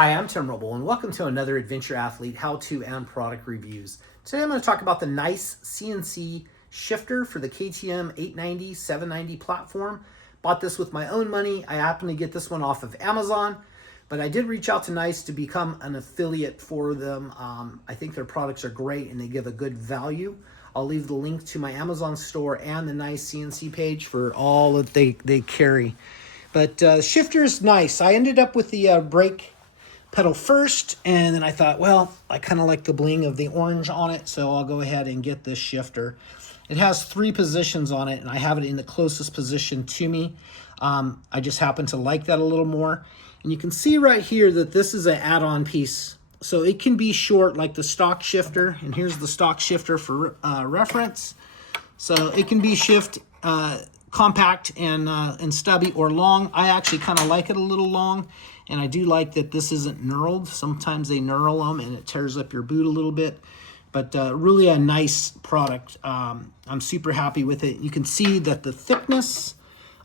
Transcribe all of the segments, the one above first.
Hi, I'm Tim Rubble, and welcome to another Adventure Athlete how-to and product reviews. Today I'm going to talk about the NICECNC Shifter for the KTM 890, 790 platform. Bought this with my own money. I happened to get this one off of Amazon, but I did reach out to NICE to become an affiliate for them. I think their products are great and they give a good value. I'll leave the link to my Amazon store and the NICECNC page for all that they carry. But shifter is nice. I ended up with the brake pedal first, and then I thought, well, I kind of like the bling of the orange on it, so I'll go ahead and get this shifter. It has 3 positions on it, and I have it in the closest position to me. I just happen to like that a little more. And you can see right here that this is an add-on piece. So it can be short like the stock shifter, and here's the stock shifter for reference. So it can be compact and stubby or long. I actually kind of like it a little long, and I do like that this isn't knurled. Sometimes they knurl them and it tears up your boot a little bit, but really a nice product. I'm super happy with it. You can see that the thickness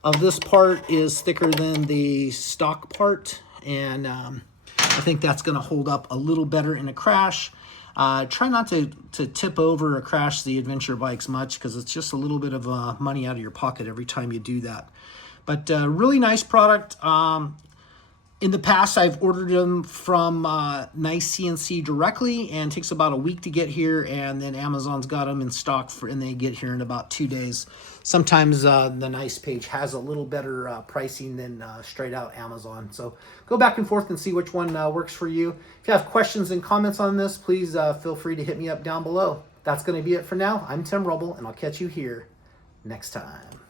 of this part is thicker than the stock part, and I think that's going to hold up a little better in a crash. Try not to tip over or crash the adventure bikes much, because it's just a little bit of money out of your pocket every time you do that. But really nice product. In the past, I've ordered them from NICECNC directly, and it takes about a week to get here, and then Amazon's got them in stock and they get here in about 2 days. Sometimes the NICE page has a little better pricing than straight out Amazon. So go back and forth and see which one works for you. If you have questions and comments on this, please feel free to hit me up down below. That's going to be it for now. I'm Tim Rubble, and I'll catch you here next time.